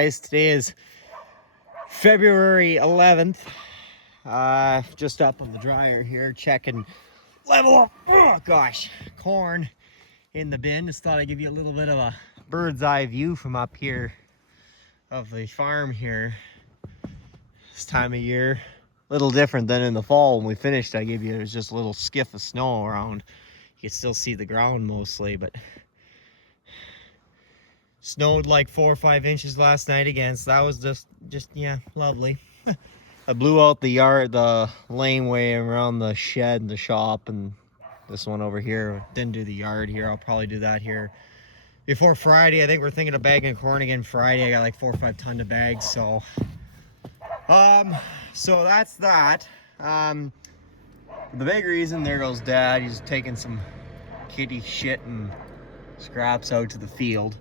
guys. Today is February 11th. Just up on the dryer here, checking level up. Oh gosh, corn in the bin. Just thought I'd give you a little bit of a bird's eye view from up here of the farm here. This time of year, a little different than in the fall when we finished. I gave you, there's just a little skiff of snow around. You can still see the ground mostly, but snowed like 4 or 5 inches last night again, so that was just yeah, lovely. I blew out the yard, the laneway around the shed and the shop, and this one over here. Didn't do the yard here. I'll probably do that here before Friday. I think we're thinking of bagging corn again Friday. I got like 4 or 5 ton of bags, so so that's that. The big reason, there goes Dad. He's taking some kitty shit and scraps out to the field.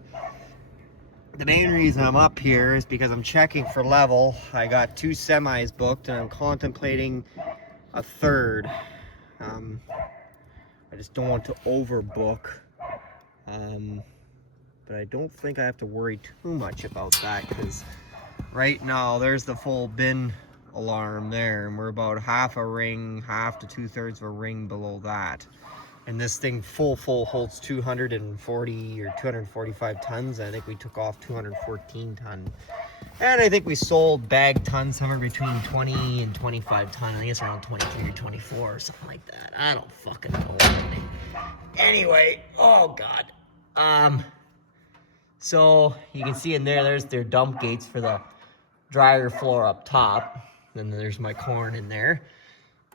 The main reason I'm up here is because I'm checking for level. I got 2 semis booked and I'm contemplating a third. I just don't want to overbook. But I don't think I have to worry too much about that, because right now there's the full bin alarm there, and we're about half a ring, half to 2/3 of a ring below that. And this thing full holds 240 or 245 tons. I think we took off 214 ton. And I think we sold bag tons somewhere between 20 and 25 ton. I think it's around 23 or 24 or something like that. I don't fucking know. Anyway, oh God. So you can see in there's their dump gates for the dryer floor up top. Then there's my corn in there.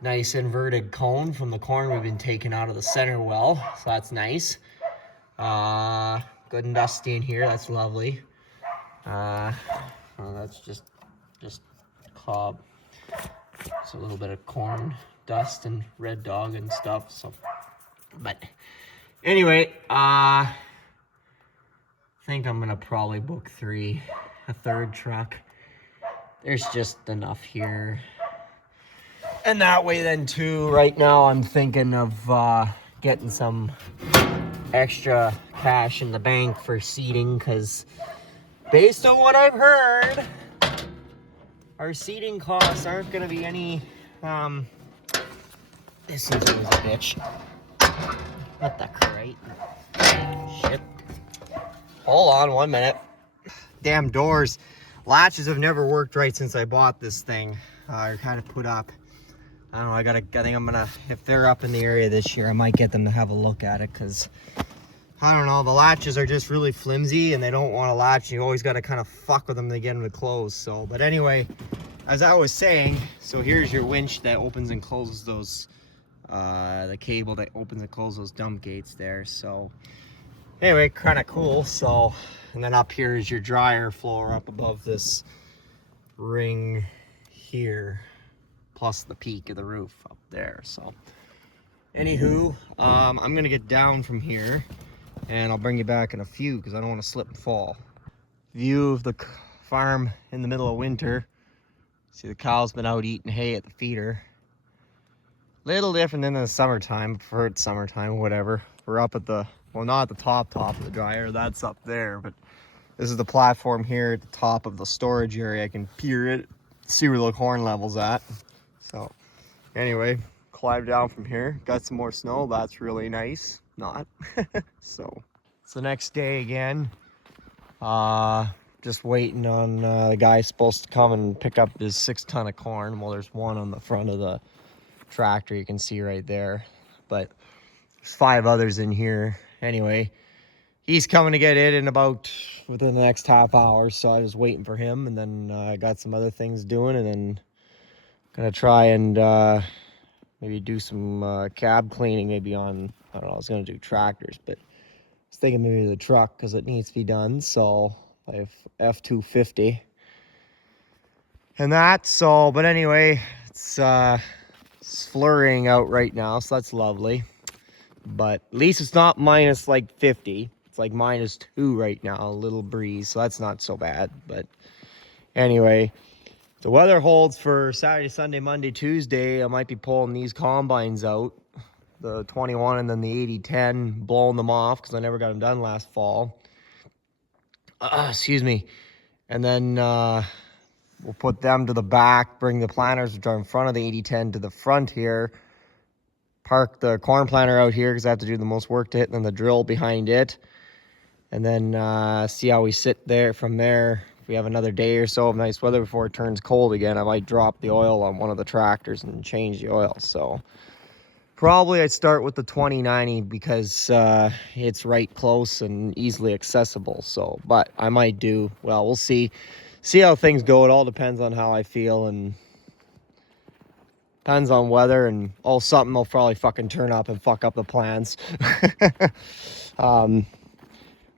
Nice inverted cone from the corn we've been taking out of the center well, so that's nice. Good and dusty in here, that's lovely. Well, that's just cob. It's a little bit of corn dust and red dog and stuff. So, but anyway, I think I'm gonna probably book a third truck. There's just enough here. And that way then too, right now I'm thinking of getting some extra cash in the bank for seeding, because based on what I've heard, our seeding costs aren't going to be any, this is always a bitch. What the crate? Shit. Hold on 1 minute. Damn doors. Latches have never worked right since I bought this thing. I kind of put up. I don't know, I think I'm gonna, if they're up in the area this year, I might get them to have a look at it, because I don't know, the latches are just really flimsy and they don't want to latch. You always got to kind of fuck with them to get them to close. So, but anyway, as I was saying, so here's your winch that opens and closes those, the cable that opens and closes those dump gates there. So anyway, kind of cool. So, and then up here is your dryer floor up above this ring here, plus the peak of the roof up there. So anywho, I'm gonna get down from here and I'll bring you back in a few, because I don't want to slip and fall. View of the farm in the middle of winter. See, the cow's been out eating hay at the feeder. Little different than the summertime. I prefer it's summertime, whatever. We're up at the, well, not at the top of the dryer, that's up there, but this is the platform here at the top of the storage area. I can peer it, see where the corn level's at. So anyway, climb down from here, got some more snow. That's really nice. Not. So it's the next day again. Just waiting on the guy supposed to come and pick up his 6 ton of corn. Well, there's one on the front of the tractor, you can see right there, but there's 5 others in here. Anyway, he's coming to get it in about within the next half hour, so I was waiting for him, and then I got some other things doing, and then gonna try and maybe do some cab cleaning, maybe on, I don't know, I was gonna do tractors, but I was thinking maybe the truck, because it needs to be done. So I have F-250 and that. So, but anyway, it's flurrying out right now, so that's lovely. But at least it's not minus like 50. It's like -2 right now, a little breeze, so that's not so bad. But anyway, the weather holds for Saturday, Sunday, Monday, Tuesday. I might be pulling these combines out, the 21 and then the 8010, blowing them off because I never got them done last fall. Excuse me. And then we'll put them to the back, bring the planters, which are in front of the 8010, to the front here. Park the corn planter out here because I have to do the most work to it, and then the drill behind it. And then see how we sit there from there. If we have another day or so of nice weather before it turns cold again, I might drop the oil on one of the tractors and change the oil. So probably I'd start with the 2090 because it's right close and easily accessible. So, but I might do, well, we'll see how things go. It all depends on how I feel and depends on weather, and something will probably fucking turn up and fuck up the plans.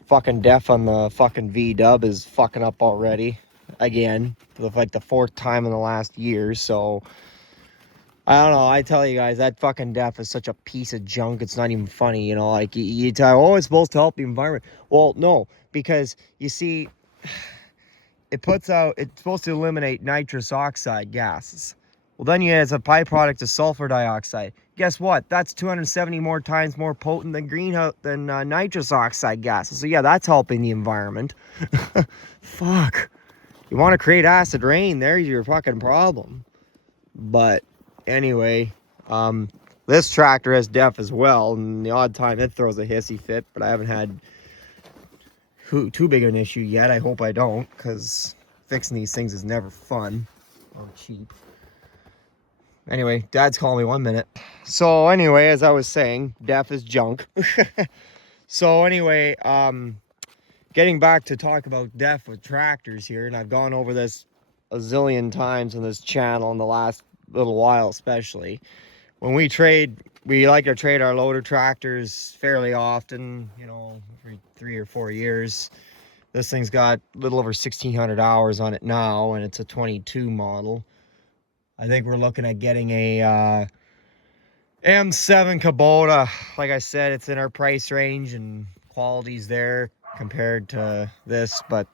Fucking Def on the fucking V-dub is fucking up already again for like the 4th time in the last year. So I don't know. I tell you guys, that fucking Def is such a piece of junk. It's not even funny, you know. Like you tell, oh, it's supposed to help the environment. Well, no, because you see, it's supposed to eliminate nitrous oxide gases. Well, then as a byproduct of sulfur dioxide. Guess what? That's 270 more times more potent than nitrous oxide gases. So yeah, that's helping the environment. Fuck. You want to create acid rain? There's your fucking problem. But anyway, this tractor has Def as well, and the odd time it throws a hissy fit. But I haven't had too big an issue yet. I hope I don't, because fixing these things is never fun or cheap. Anyway, Dad's calling me 1 minute. So anyway, as I was saying, Def is junk. So anyway, getting back to talk about Def with tractors here, and I've gone over this a zillion times on this channel in the last little while, especially. When we trade, we like to trade our loader tractors fairly often, you know, every 3 or 4 years. This thing's got a little over 1,600 hours on it now, and it's a 22 model. I think we're looking at getting a M7 Kubota. Like I said, it's in our price range and quality's there compared to this, but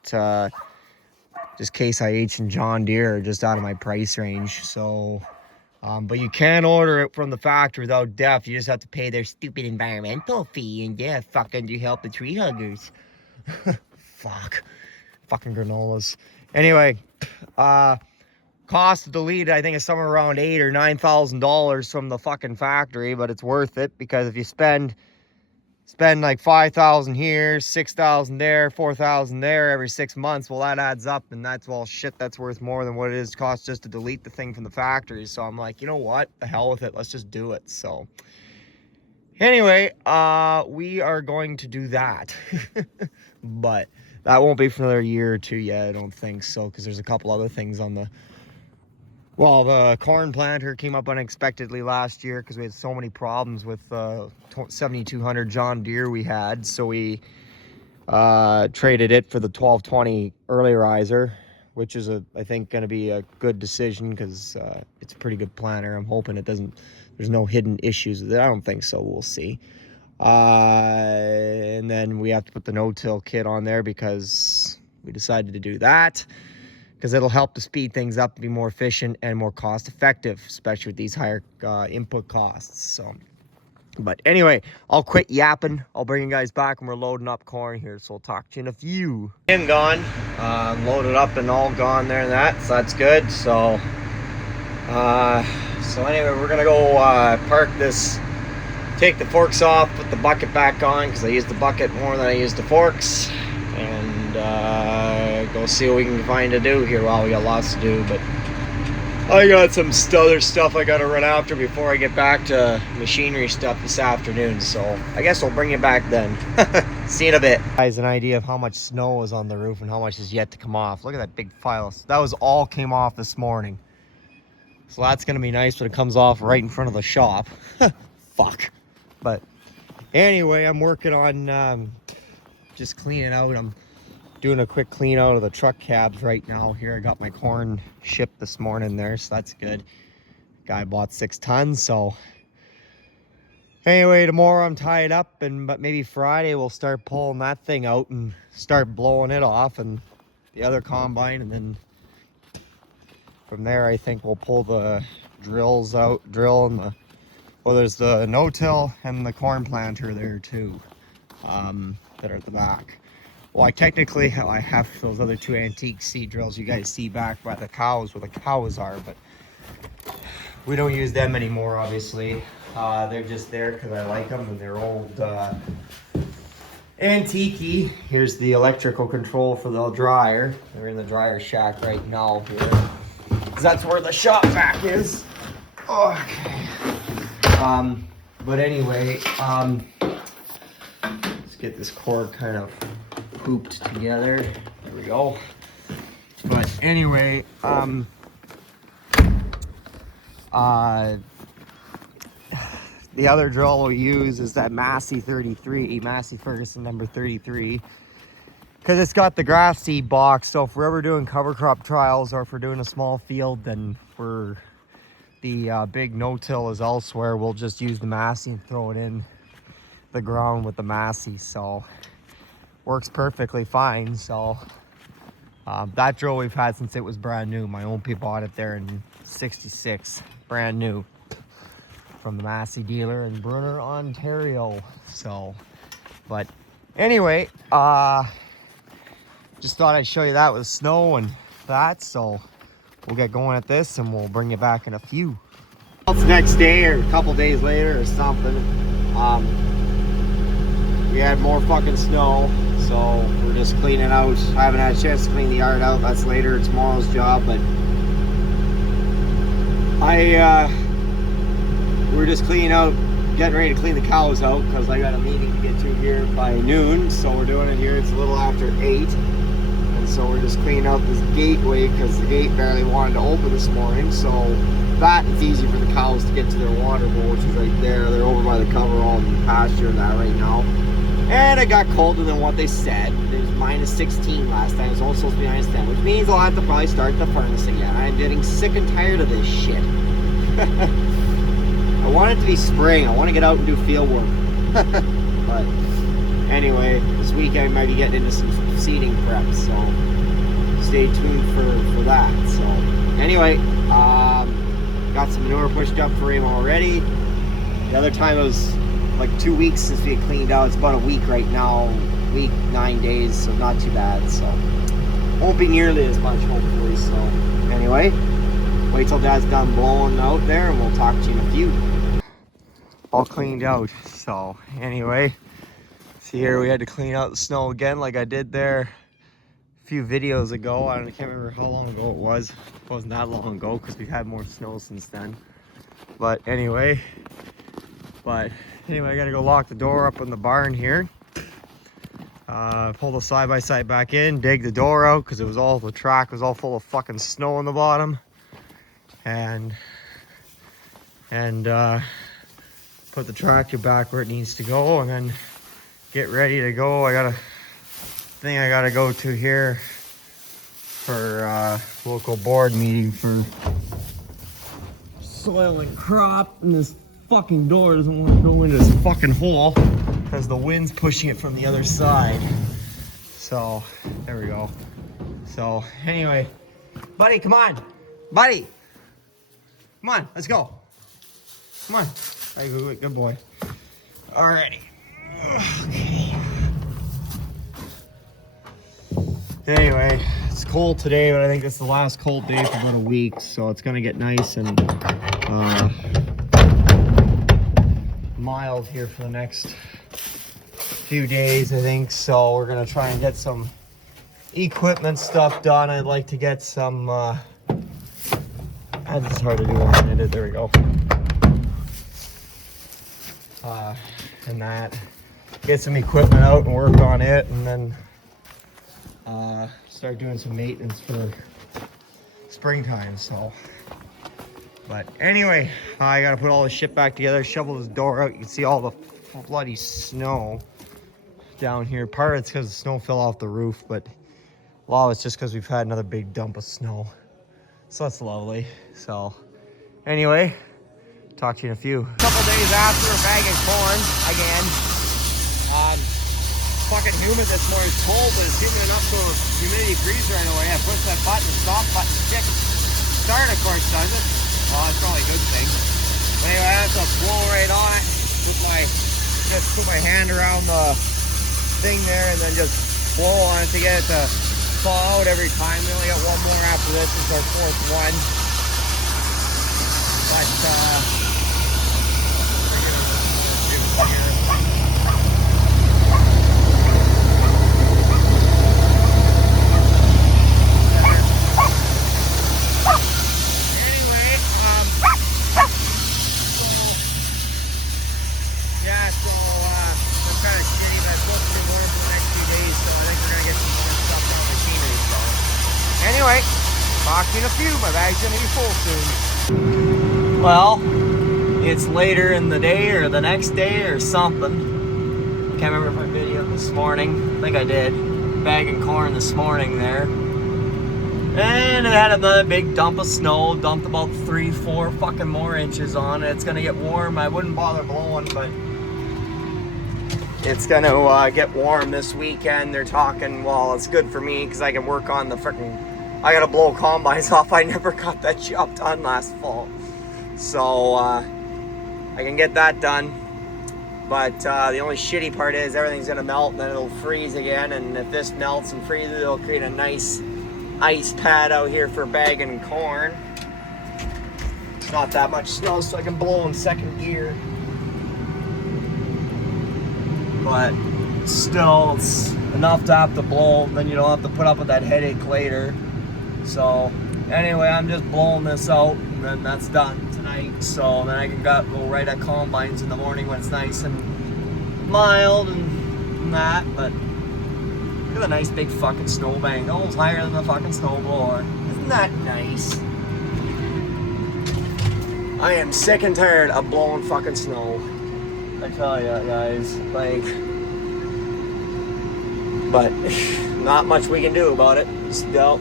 just Case IH and John Deere are just out of my price range. So, but you can order it from the factory without Def. You just have to pay their stupid environmental fee, and yeah, fucking you help the tree huggers. Fuck. Fucking granolas. Anyway, cost to delete, I think, is somewhere around $8,000 or $9,000 from the fucking factory, but it's worth it because if you spend like $5,000 here, $6,000 there, $4,000 there every 6 months, well, that adds up, and that's, well, shit, that's worth more than what it is cost just to delete the thing from the factory. So I'm like, you know what, the hell with it, let's just do it. So anyway, we are going to do that. But that won't be for another year or two yet, I don't think so, because there's a couple other things on the, well, the corn planter came up unexpectedly last year because we had so many problems with 7200 John Deere we had. So we traded it for the 1220 early riser, which is I think going to be a good decision because it's a pretty good planter. I'm hoping there's no hidden issues with it. I don't think so. We'll see. And then we have to put the no-till kit on there because we decided to do that, because it'll help to speed things up and be more efficient and more cost effective, especially with these higher input costs. So, but anyway, I'll quit yapping. I'll bring you guys back when we're loading up corn here. So I'll talk to you in a few. I'm gone, loaded up and all gone there and that, so that's good. So, anyway, we're gonna go park this, take the forks off, put the bucket back on, because I use the bucket more than I use the forks, and go see what we can find to do here. Well, we got lots to do, but I got some other stuff I gotta run after before I get back to machinery stuff this afternoon. So I guess I'll bring you back then. See you in a bit. Guys, an idea of how much snow is on the roof and how much is yet to come off. Look at that big pile. That was all came off this morning. So that's gonna be nice when it comes off right in front of the shop. Fuck. But anyway, I'm working on just cleaning out. I'm doing a quick clean out of the truck cabs right now here. I got my corn shipped this morning there, so that's good. Guy bought 6 tons, so anyway, tomorrow I'm tied up, but maybe Friday we'll start pulling that thing out and start blowing it off, and the other combine, and then from there I think we'll pull the drills out, and the, well, there's the no-till and the corn planter there too, that are at the back. Well, I have those other 2 antique seed drills you guys see back by the cows where the cows are, but we don't use them anymore, obviously. They're just there because I like them, and they're old antique. Here's the electrical control for the dryer. They're in the dryer shack right now here. 'Cause that's where the shop vac is. Okay. But anyway, let's get this cord kind of hooped together. There we go. But anyway, the other drill we use is that Massey 33, Massey Ferguson number 33, because it's got the grass seed box. So if we're ever doing cover crop trials, or if we're doing a small field, then for the big no-till is elsewhere, we'll just use the Massey and throw it in the ground with the Massey. So works perfectly fine. So that drill we've had since it was brand new. My own people bought it there in '66, brand new, from the Massey dealer in Brunner, Ontario. So, but anyway, just thought I'd show you that with snow and that. So we'll get going at this and we'll bring you back in a few. It's the next day or a couple days later or something. We had more fucking snow, so we're just cleaning out. I haven't had a chance to clean the yard out. That's later, tomorrow's job. But we're just cleaning out, getting ready to clean the cows out because I got a meeting to get to here by noon. So we're doing it here. It's a little after 8. And so we're just cleaning out this gateway because the gate barely wanted to open this morning. So that it's easy for the cows to get to their water bowl, which is right there. They're over by the coverall and pasture and that right now. And it got colder than what they said. It was -16 last time. It was only supposed to be -10, which means I'll have to probably start the furnace again. I'm getting sick and tired of this shit. I want it to be spring. I want to get out and do field work. But anyway, this weekend I might be getting into some seeding prep, so stay tuned for that. So anyway, got some manure pushed up for him already. The other time it was like 2 weeks since we had cleaned out. It's about a week right now, week 9 days, so not too bad. So won't be nearly as much, hopefully. So anyway, wait till Dad's done blowing out there and we'll talk to you in a few. All cleaned out. So anyway, see here, we had to clean out the snow again like I did there a few videos ago. I can't remember how long ago it was. It wasn't that long ago because we've had more snow since then. But anyway, I gotta go lock the door up in the barn here. Pull the side-by-side back in, dig the door out because the track was all full of fucking snow on the bottom. And put the tractor back where it needs to go and then get ready to go. I got a thing I gotta go to here for local board meeting for soil and crop, and this fucking door doesn't want to go into this fucking hole because the wind's pushing it from the other side. So there we go. So anyway, buddy, come on, buddy, come on, let's go. Come on. All right, good boy. Alrighty. Okay. Anyway, it's cold today, but I think it's the last cold day for about a week, so it's gonna get nice and mild here for the next few days, I think. So we're gonna try and get some equipment stuff done. I'd like to get some. It's hard to do one-handed. There we go. And that, get some equipment out and work on it, and then start doing some maintenance for springtime. So, but anyway, I gotta put all this shit back together, shovel this door out. You can see all the bloody snow down here. Part of it's because the snow fell off the roof, but a lot of it's just because we've had another big dump of snow. So that's lovely. So anyway, talk to you in a few. A couple days after, a bag of corn again. Fucking humid this morning. It's cold, but it's humid enough so the humidity freezes right away. I push that button, the stop button sticks. Start, of course, does it? Well, that's probably a good thing. But anyway, I have to blow right on it. Just put my hand around the thing there and then just blow on it to get it to thaw out every time. We only got one more after this. It's our fourth one. But, anyway, talk to you in a few. My bag's gonna be full soon. Well, it's later in the day or the next day or something. Can't remember if I videoed this morning. I think I did. Bagging corn this morning there. And it had another big dump of snow. Dumped about 3-4 fucking more inches on it. It's gonna get warm. I wouldn't bother blowing, but it's gonna get warm this weekend. They're talking, well, it's good for me because I can work on the freaking, I gotta blow combines off. I never got that job done last fall. So I can get that done. But the only shitty part is everything's gonna melt and then it'll freeze again. And if this melts and freezes, it'll create a nice ice pad out here for bagging corn. It's not that much snow, so I can blow in second gear. But still, it's enough to have to blow, then you don't have to put up with that headache later. So anyway, I'm just blowing this out and then that's done tonight. So then I can go right at combines in the morning when it's nice and mild and that. But look at the nice big fucking snowbank, almost higher than the fucking snowblower. Isn't that nice? I am sick and tired of blowing fucking snow. I tell you guys, like, but not much we can do about it. Still,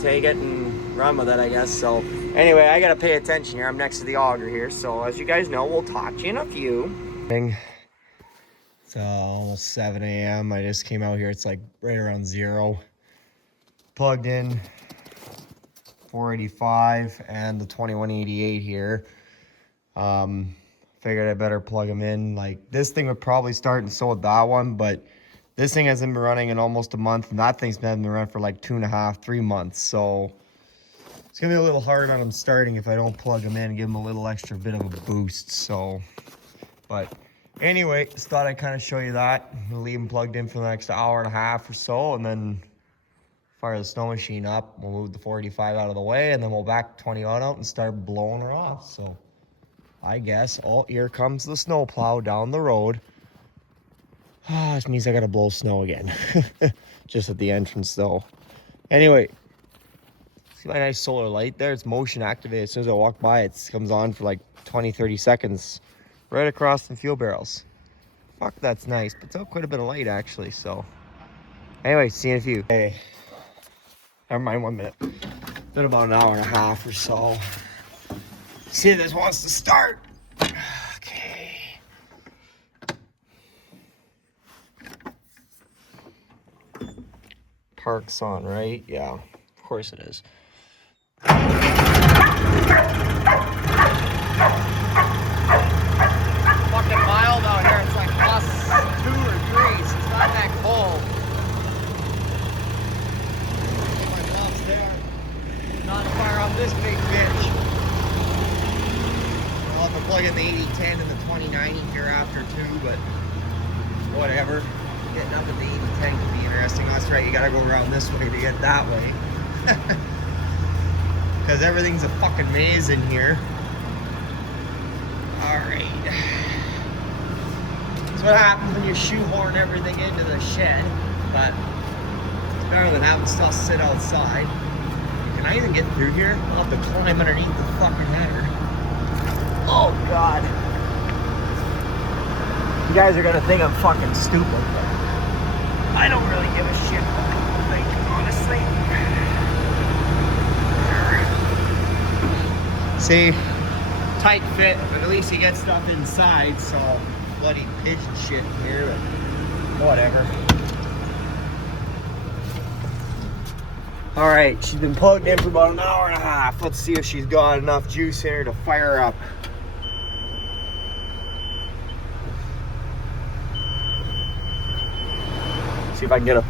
take it and run with it, I guess. So anyway, I gotta pay attention here. I'm next to the auger here, so as you guys know, we'll talk to you in a few. It's almost 7 a.m. I just came out here. It's like right around 0. Plugged in 485 and the 2188 here. Figured I better plug them in. Like, this thing would probably start and so would that one, but this thing hasn't been running in almost a month, and that thing's been running for like 2.5, 3 months. So it's gonna be a little hard on them starting if I don't plug them in and give them a little extra bit of a boost. So, but anyway, just thought I'd kind of show you that. We'll leave them plugged in for the next hour and a half or so, and then fire the snow machine up. We'll move the 485 out of the way, and then we'll back 21 out and start blowing her off. So I guess, oh, here comes the snow plow down the road. Ah, this means I gotta blow snow again. Just at the entrance though. Anyway, see my nice solar light there? It's motion activated. As soon as I walk by, it comes on for like 20-30 seconds right across the fuel barrels. Fuck, that's nice. But it's out quite a bit of light actually, so anyway, see you in a few. Hey, never mind, 1 minute. Been about an hour and a half or so. See if this wants to start. Okay. Park's on, right? Yeah, of course it is. Fucking mild out here. It's like +2 or 3, so it's not that cold. My mom's there. Not far off this big bitch. I'll have to plug in the 8010 and the 2090 here after too, but whatever. Getting up in the 8010 could be interesting. That's right, you gotta go around this way to get that way. Because everything's a fucking maze in here. Alright. That's what happens when you shoehorn everything into the shed, but it's better than having stuff sit outside. Can I even get through here? I'll have to climb underneath the fucking header. Oh God. You guys are gonna think I'm fucking stupid, but I don't really give a shit what people think, honestly. See, tight fit, but at least you get stuff inside, so bloody pigeon shit in here, but whatever. Alright, she's been plugged in for about an hour and a half. Let's see if she's got enough juice in her to fire up. See if I can get a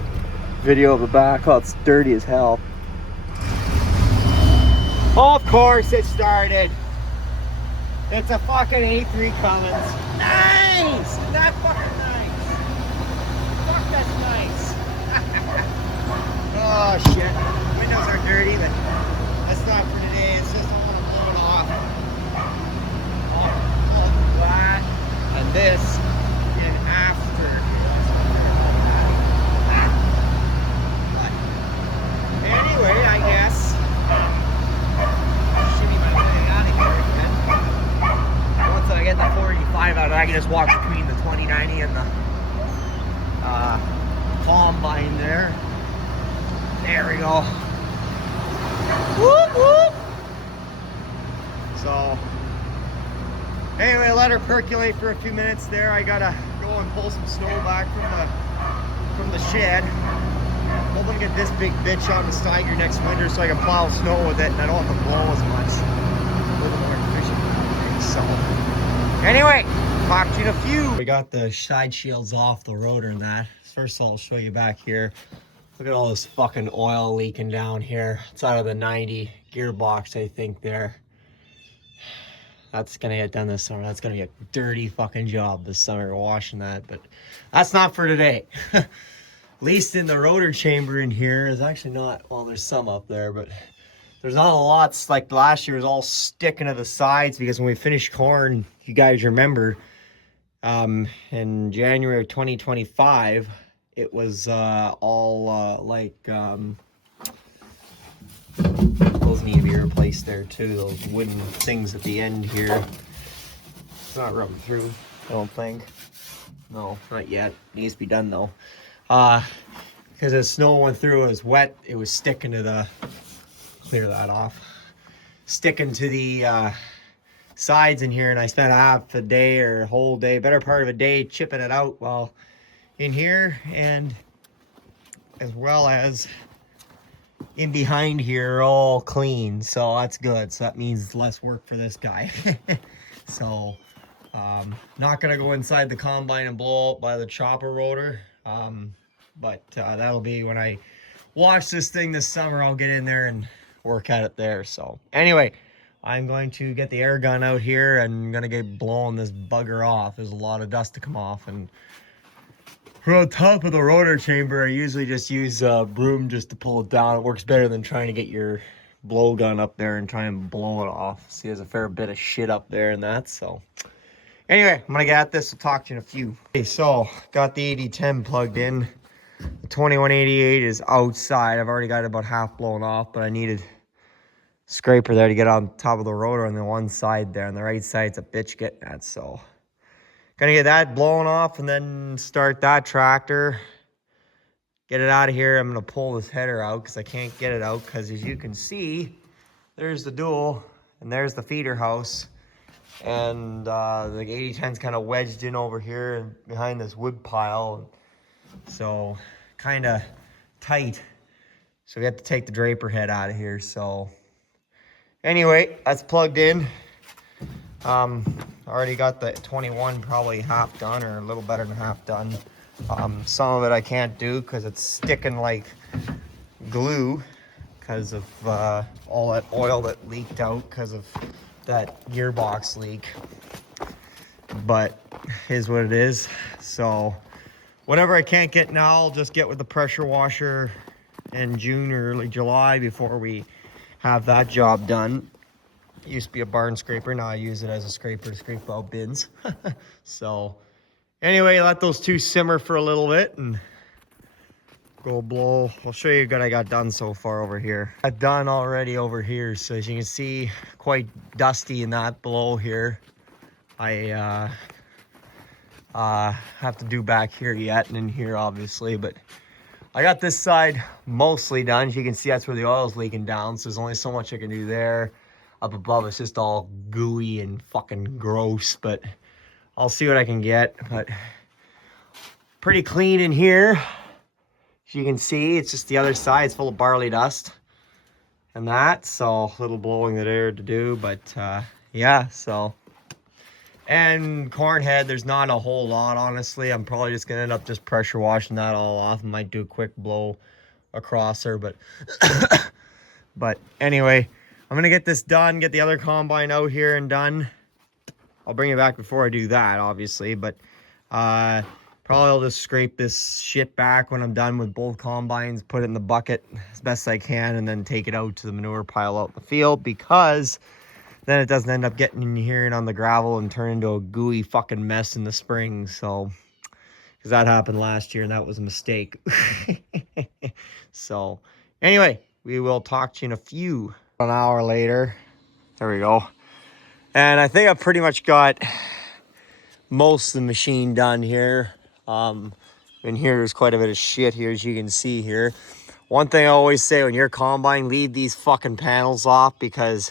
video of the back. Oh, it's dirty as hell. Of course it started. It's a fucking A3 Cummins. Nice! Isn't that fucking nice? Fuck, that's nice. Oh shit. Windows are dirty, but that's not for today. It's just I want to blow it off. I'll plug that and this in after. But anyway, I guess. Shimmy my way out of here again. Once I get the 485 out, I can just walk between the 2090 and the Combine there. There we go. Whoop, whoop. So, anyway, let her percolate for a few minutes there. I gotta go and pull some snow back from the shed. I'm hoping to get this big bitch on the Steiger next winter so I can plow snow with it and I don't have to blow as much. A little more efficient. So, anyway, talk to you in a few. We got the side shields off the rotor and that. First I'll show you back here. Look at all this fucking oil leaking down here. It's out of the 90 gearbox, I think there. That's gonna get done this summer. That's gonna be a dirty fucking job this summer washing that, but that's not for today. At least in the rotor chamber in here is actually not, well, there's some up there, but there's not a lot. Like last year was all sticking to the sides because when we finished corn, you guys remember, in January of 2025, it was all those need to be replaced there too, those wooden things at the end here. It's not rubbing through, I don't think. No, not yet. Needs to be done though. Because as snow went through, it was wet, it was sticking to the, clear that off, sticking to the sides in here, and I spent half a day or a whole day, better part of a day chipping it out while in here, and as well as in behind here, all clean. So that's good. So that means less work for this guy. So not gonna go inside the combine and blow up by the chopper rotor, but that'll be when I wash this thing this summer. I'll get in there and work at it there. So anyway, I'm going to get the air gun out here and I'm gonna get blowing this bugger off. There's a lot of dust to come off, and on top of the rotor chamber, I usually just use a broom just to pull it down. It works better than trying to get your blow gun up there and try and blow it off. See, there's a fair bit of shit up there and that. So anyway, I'm gonna get at this. I'll talk to you in a few. Okay, so got the 8010 plugged in. The 2188 is outside. I've already got it about half blown off, but I needed a scraper there to get on top of the rotor on the one side there. On the right side's a bitch getting that, so gonna get that blown off and then start that tractor, get it out of here. I'm gonna pull this header out because I can't get it out, because as you can see, there's the dual and there's the feeder house, and the 8010's kind of wedged in over here and behind this wood pile, so kind of tight. So we have to take the draper head out of here. So anyway, that's plugged in. Already got the 21 probably half done, or a little better than half done. Some of it I can't do because it's sticking like glue because of all that oil that leaked out because of that gearbox leak. But is what it is. So whatever I can't get now, I'll just get with the pressure washer in June or early July before we have that job done. It used to be a barn scraper, now I use it as a scraper to scrape out bins. So anyway, let those two simmer for a little bit and go blow. I'll show you what I got done so far over here. I've done already over here, so as you can see, quite dusty in that below here. I have to do back here yet, and in here obviously, but I got this side mostly done. As you can see, that's where the oil's leaking down, so there's only so much I can do there. Up above, it's just all gooey and fucking gross, but I'll see what I can get. But pretty clean in here. As you can see, it's just the other side. It's full of barley dust and that, so a little blowing the air to do, but yeah, so. And corn head, there's not a whole lot, honestly. I'm probably just gonna end up just pressure washing that all off. I might do a quick blow a crosser, but but anyway, I'm gonna get this done, get the other combine out here and done. I'll bring it back before I do that, obviously, but probably I'll just scrape this shit back when I'm done with both combines, put it in the bucket as best I can, and then take it out to the manure pile out in the field, because then it doesn't end up getting in here and on the gravel and turn into a gooey fucking mess in the spring. So, because that happened last year and that was a mistake. So, anyway, we will talk to you in a few. An hour later, there we go. And I think I've pretty much got most of the machine done here. And here there's quite a bit of shit here, as you can see here. One thing I always say when you're combine, leave these fucking panels off, because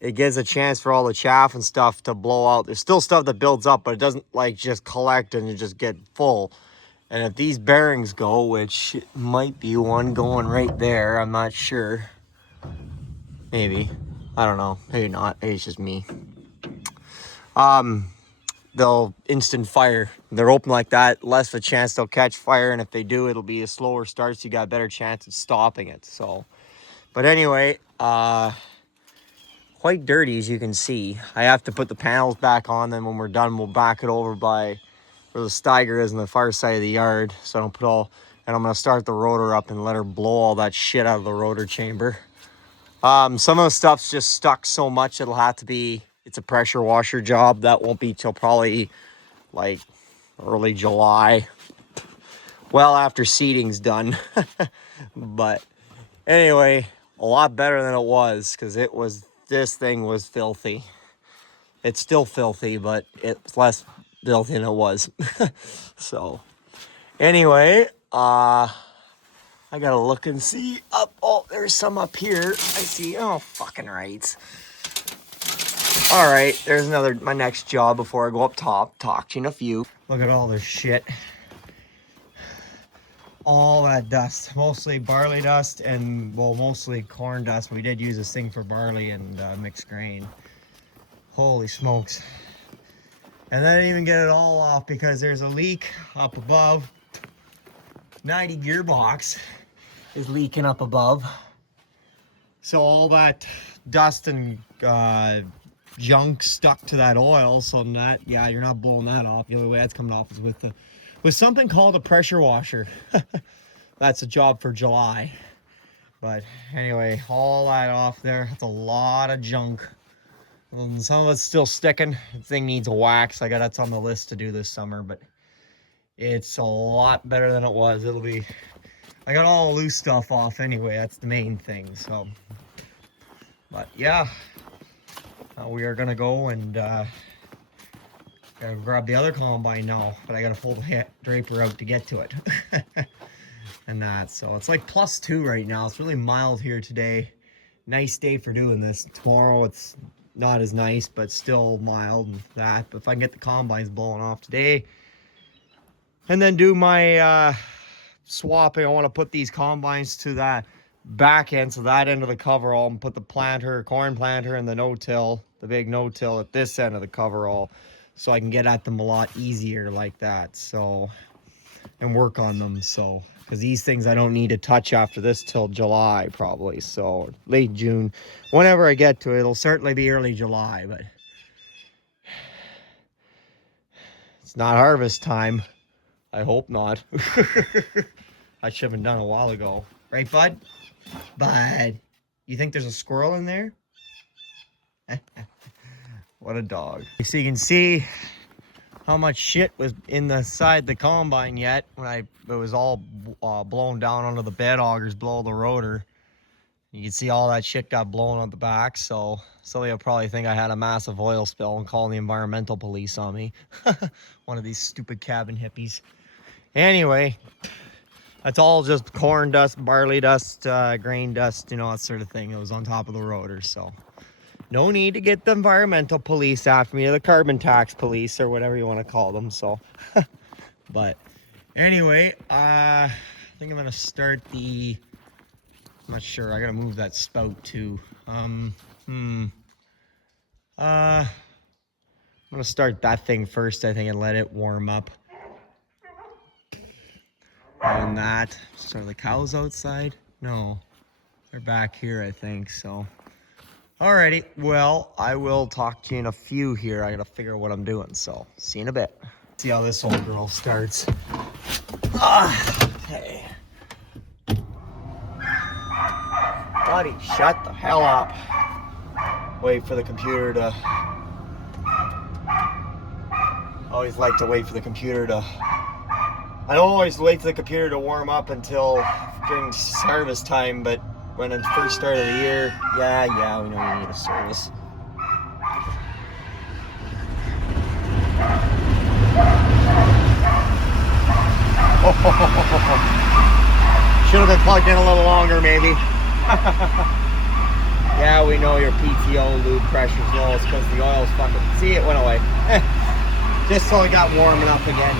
it gives a chance for all the chaff and stuff to blow out. There's still stuff that builds up, but it doesn't like just collect and just get full. And if these bearings go, which might be one going right there, I'm not sure. Maybe. I don't know. Maybe not. Maybe it's just me. They'll instant fire. They're open like that, less of a chance they'll catch fire, and if they do, it'll be a slower start, so you got a better chance of stopping it. So, but anyway, quite dirty, as you can see. I have to put the panels back on, then when we're done, we'll back it over by where the Steiger is on the far side of the yard, so I don't put all, and I'm gonna start the rotor up and let her blow all that shit out of the rotor chamber. Some of the stuff's just stuck so much it'll have to be, it's a pressure washer job. That won't be till probably like early July, well after seeding's done. But anyway, a lot better than it was, because this thing was filthy. It's still filthy, but it's less filthy than it was. So anyway, I gotta look and see up. Oh, there's some up here. I see. Oh, fucking right. All right, there's my next job before I go up top. Talk to you in a few. Look at all this shit. All that dust, mostly barley dust and, well, mostly corn dust. We did use this thing for barley and mixed grain. Holy smokes. And I didn't even get it all off because there's a leak up above. 90 gearbox is leaking up above. So all that dust and junk stuck to that oil, so that, yeah, you're not blowing that off. The only way that's coming off is with something called a pressure washer. That's a job for July. But anyway, all that off there. That's a lot of junk. And some of it's still sticking. The thing needs a wax. That's on the list to do this summer, but it's a lot better than it was. I got all the loose stuff off anyway. That's the main thing. So, but yeah, we are gonna go and gotta grab the other combine now, but I gotta pull the draper out to get to it. And that, so it's like +2 right now. It's really mild here today. Nice day for doing this. Tomorrow it's not as nice, but still mild and that. But if I can get the combines blowing off today and then do my swapping, I want to put these combines to that back end, so that end of the coverall, and put the corn planter and the no-till, the big no-till at this end of the coverall, so I can get at them a lot easier like that. So, and work on them. So, because these things I don't need to touch after this till July probably. So late June, whenever I get to it, it'll certainly be early July, but it's not harvest time. I hope not. I should have been done a while ago. Right, bud? Bud, you think there's a squirrel in there? What a dog. So you can see how much shit was inside the combine yet when it was all blown down under the bed augers below the rotor. You can see all that shit got blown on the back, so somebody will probably think I had a massive oil spill and call the environmental police on me. One of these stupid cabin hippies. Anyway, that's all just corn dust, barley dust, grain dust, you know, that sort of thing. It was on top of the rotor, so no need to get the environmental police after me, or the carbon tax police, or whatever you want to call them. So, but anyway, I think I'm gonna start the. I'm not sure. I gotta move that spout too. I'm gonna start that thing first, I think, and let it warm up. And that. So are the cows outside? No. They're back here, I think, so. Alrighty, well, I will talk to you in a few here. I gotta figure out what I'm doing, so see you in a bit. See how this old girl starts. Okay. Buddy, shut the hell up. Wait for the computer to... Always like to wait for the computer to... I don't always wait for the computer to warm up until during service time, but when it first started the year, yeah, we know you need a service. Should have been plugged in a little longer, maybe. Yeah, we know your PTO lube pressure's low. It's because the oil's fucking... See, it went away. Just so it got warm enough again.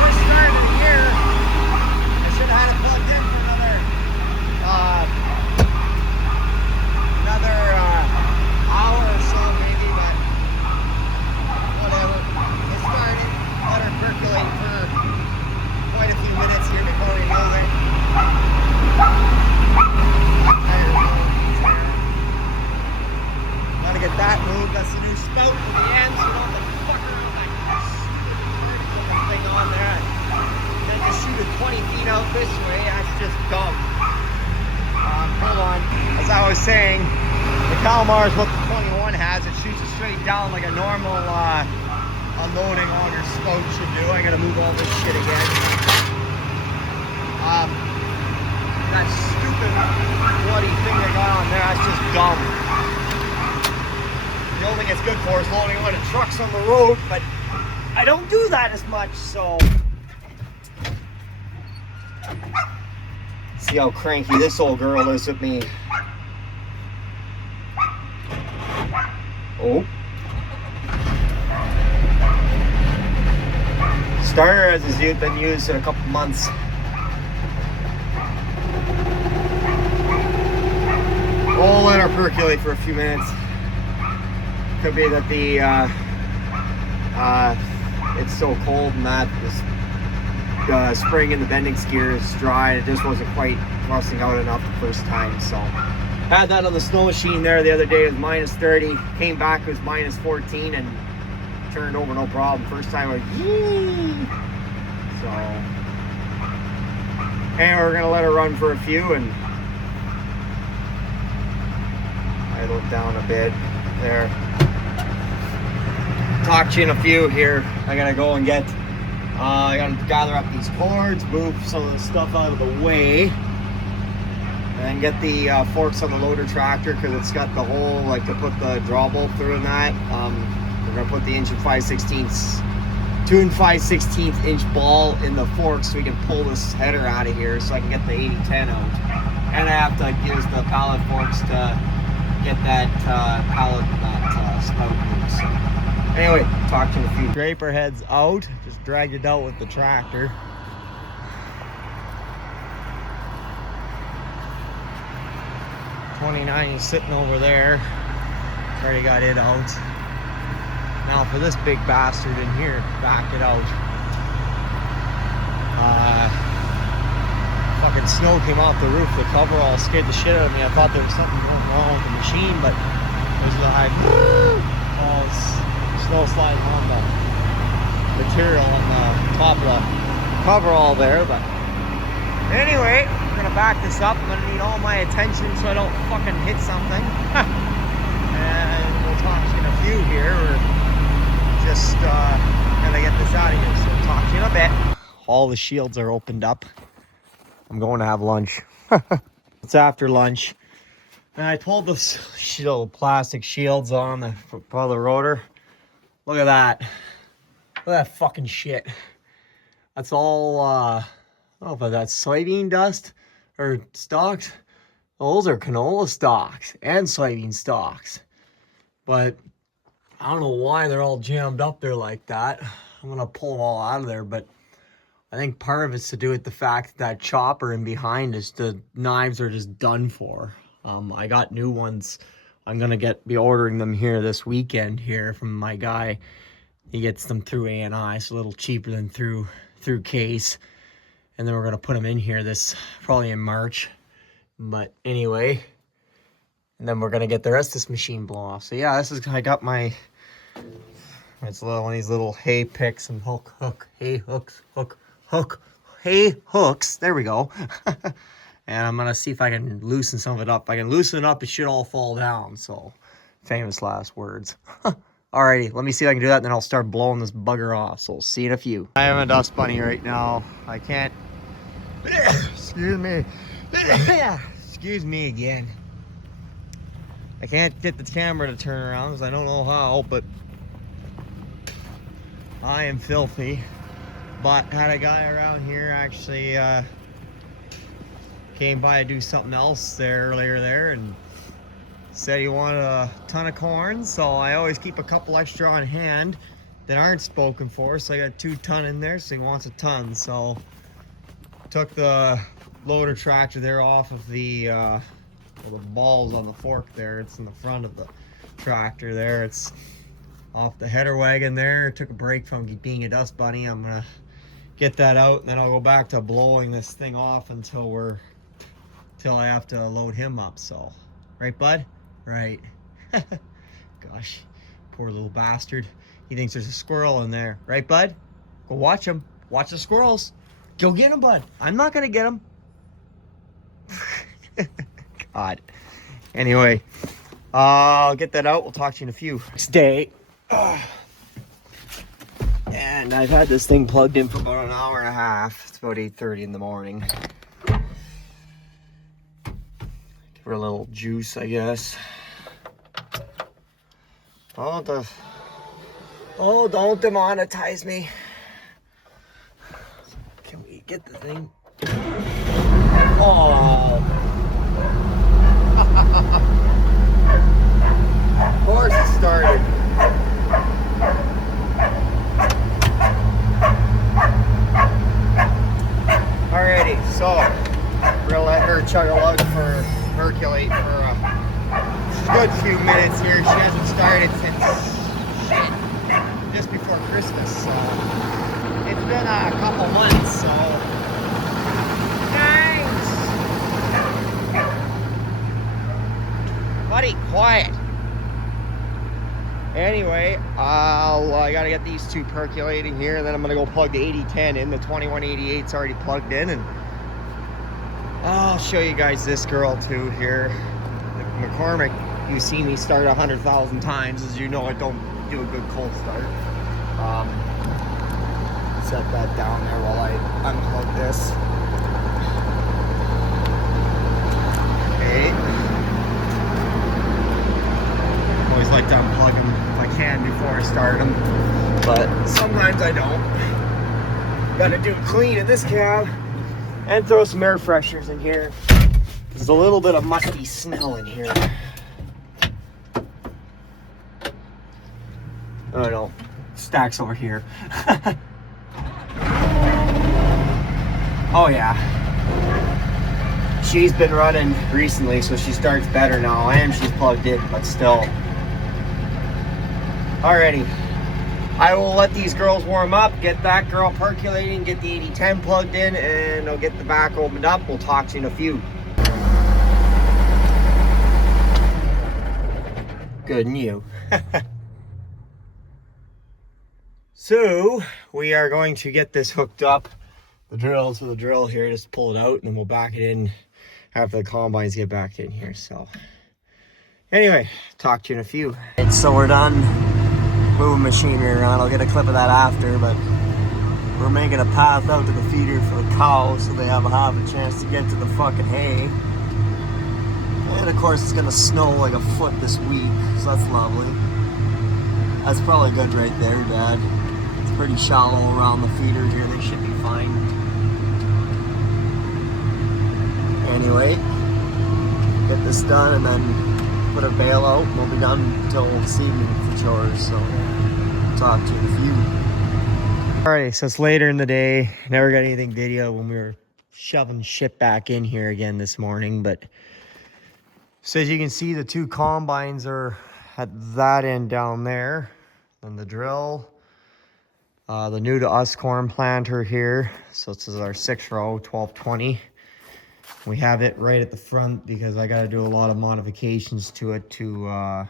First start of the year, I should have had it plugged in for another hour or so, maybe, but whatever. It started. Let her percolate for quite a few minutes here before we move it. Gotta get that moved. That's the new spout for the ends. You don't have to fuck around that stupid looking thing on there. And then just shoot it 20 feet out this way. That's just dumb. Hold on. As I was saying, the Kalmar is what the 21 has. It shoots it straight down like a normal unloading auger spout should do. I gotta move all this shit again. That stupid bloody thing they got on there, that's just dumb. The only thing it's good for is loading a lot of trucks on the road, but I don't do that as much, so. See how cranky this old girl is with me. Oh. Starter has been used in a couple months. We'll let her percolate for a few minutes. Could be that the it's so cold and that the spring in the bending skier is dry and it just wasn't quite rusting out enough the first time. So had that on the snow machine there the other day. It was minus 30. Came back, it was minus 14 and turned over no problem. First time I was yee. So anyway, we're gonna let her run for a few and idle it down a bit there. Talk to you in a few here. I gotta go and get I gotta gather up these cords, move some of the stuff out of the way, and get the forks on the loader tractor because it's got the hole like to put the draw bolt through in that. We're gonna put the 2 and 5/16 inch ball in the fork so we can pull this header out of here so I can get the 8010 out. And I have to use the pallet forks to get that pallet, that spout loose. So anyway, talk to you in a few. Draper heads out, just dragged it out with the tractor. '29 is sitting over there. Already got it out. Now for this big bastard in here, back it out. Fucking snow came off the roof. The coverall scared the shit out of me. I thought there was something going wrong with the machine, but there's like snow sliding on the material on the top of the coverall there. But anyway, I'm gonna back this up. I'm gonna need all my attention so I don't fucking hit something. And we'll talk to you in a few here. We're just gonna get this out of here. So talk to you in a bit. All the shields are opened up. I'm going to have lunch. It's after lunch. And I pulled those little plastic shields on the rotor. Look at that. Look at that fucking shit. That's all, I don't know if that's soybean dust or stalks. Those are canola stalks and soybean stalks. But I don't know why they're all jammed up there like that. I'm going to pull them all out of there, but I think part of it's to do with the fact that chopper in behind is the knives are just done for. I got new ones. I'm gonna be ordering them here this weekend here from my guy. He gets them through ANI, so a little cheaper than through through case. And then we're gonna put them in here probably in March. But anyway, and then we're gonna get the rest of this machine blown off. So yeah, I got my, it's one of these little hay picks and hay hooks. There we go. And I'm gonna see if I can loosen some of it up. If I can loosen it up, it should all fall down. So, famous last words. Alrighty, let me see if I can do that, and then I'll start blowing this bugger off. So we'll see in a few. I am a dust bunny right now. I can't. Excuse me. Excuse me again. I can't get the camera to turn around because I don't know how, but I am filthy. But had a guy around here actually came by to do something else there earlier there and said he wanted a ton of corn, so I always keep a couple extra on hand that aren't spoken for, so I got 2 ton in there, so he wants a ton. So took the loader tractor there off of the balls on the fork there. It's in the front of the tractor there. It's off the header wagon there. Took a break from being a dust bunny. I'm gonna get that out, and then I'll go back to blowing this thing off until I have to load him up. So, right, bud? Right. Gosh, poor little bastard. He thinks there's a squirrel in there. Right, bud? Go watch him. Watch the squirrels. Go get him, bud. I'm not gonna get him. God. Anyway, I'll get that out. We'll talk to you in a few. Next day. And I've had this thing plugged in for about an hour and a half. It's about 8:30 in the morning. Give her a little juice, I guess. Oh, don't demonetize me. Can we get the thing? Oh. Of course it started. Alrighty, so we're gonna let her chug a lug for percolate for a good few minutes here. She hasn't started since just before Christmas, so it's been a couple months, so nice. Buddy, quiet. Anyway, I gotta get these 2 percolating here, and then I'm gonna go plug the 8010 in. The 2188's already plugged in, and I'll show you guys this girl too here. The McCormick, you've seen me start 100,000 times. As you know, I don't do a good cold start. Set that down there while I unplug this. Okay. Always like to unplug them if I can before I start them, but sometimes I don't. Gotta do clean in this cab and throw some air fresheners in here. There's a little bit of musty smell in here. Oh no, stacks over here. Oh yeah. She's been running recently, so she starts better now, and she's plugged in, but still. Alrighty, I will let these girls warm up, get that girl percolating, get the 8010 plugged in, and I'll get the back opened up. We'll talk to you in a few. Good and you. So, we are going to get this hooked up. The drill to the drill here, just pull it out, and then we'll back it in after the combines get back in here. So, anyway, talk to you in a few. Right, so we're done moving machinery around. I'll get a clip of that after, but we're making a path out to the feeder for the cows so they have half a chance to get to the fucking hay. And of course it's gonna snow like a foot this week, so that's lovely. That's probably good right there, Dad. It's pretty shallow around the feeder here. They should be fine. Anyway, get this done and then put our bale out. We'll be done until this evening for chores, so talk to you in a few. Alrighty, so it's later in the day. Never got anything video when we were shoving shit back in here again this morning, but so as you can see, the 2 combines are at that end down there, and the drill The new to us corn planter here. So this is our 6-row 1220. We have it right at the front because I got to do a lot of modifications to it to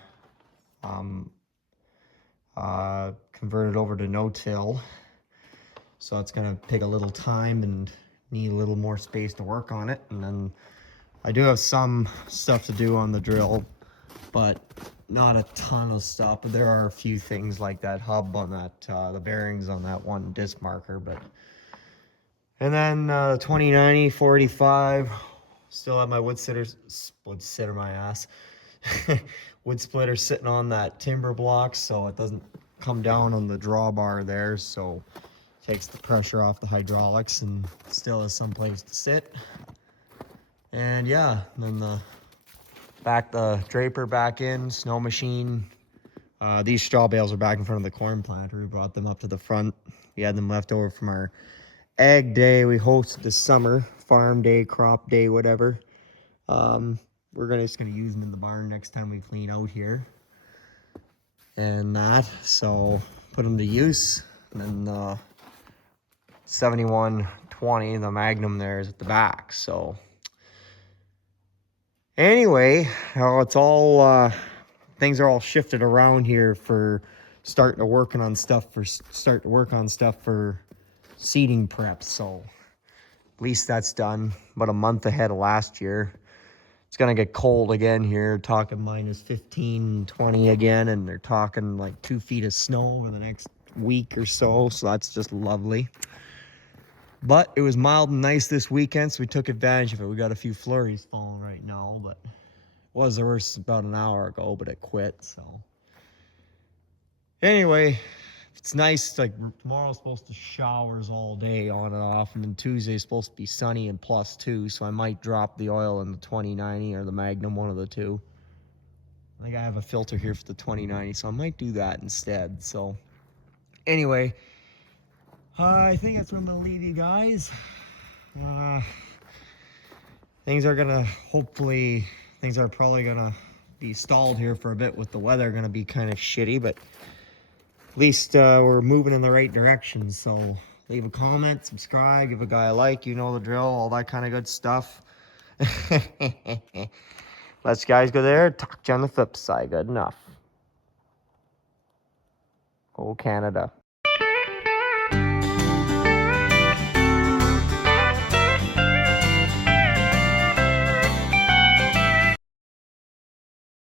convert it over to no-till. So it's gonna take a little time and need a little more space to work on it. And then I do have some stuff to do on the drill, but not a ton of stuff. But there are a few things like that hub on that, the bearings on that one disc marker. But and then 2090 485. Still have my wood sitter my ass. Wood splitter sitting on that timber block so it doesn't come down on the drawbar there. So takes the pressure off the hydraulics and still has some place to sit. And yeah, then the draper back in, snow machine. These straw bales are back in front of the corn planter. We brought them up to the front. We had them left over from our ag day we hosted this summer, farm day, crop day, whatever. We're just gonna use them in the barn next time we clean out here. And that, so put them to use. And then 7120, the Magnum there is at the back. So anyway, it's all things are all shifted around here for starting to work on stuff for seeding prep. So at least that's done. About a month ahead of last year. It's gonna get cold again here, talking minus 15, 20 again, and they're talking like 2 feet of snow over the next week or so. So that's just lovely. But it was mild and nice this weekend, so we took advantage of it. We got a few flurries falling right now, but it was the worst about an hour ago, but it quit, so. Anyway, it's nice. Like tomorrow's supposed to showers all day on and off, and then Tuesday's supposed to be sunny and +2, so I might drop the oil in the 2090 or the Magnum, one of the two. I think I have a filter here for the 2090, so I might do that instead. So anyway, I think that's where I'm gonna leave you guys. Things are probably gonna be stalled here for a bit with the weather gonna be kind of shitty, but at least we're moving in the right direction. So leave a comment, subscribe, give a guy a like, you know the drill, all that kind of good stuff. Let's guys go there, talk to you on the flip side. Good enough. Oh, Canada.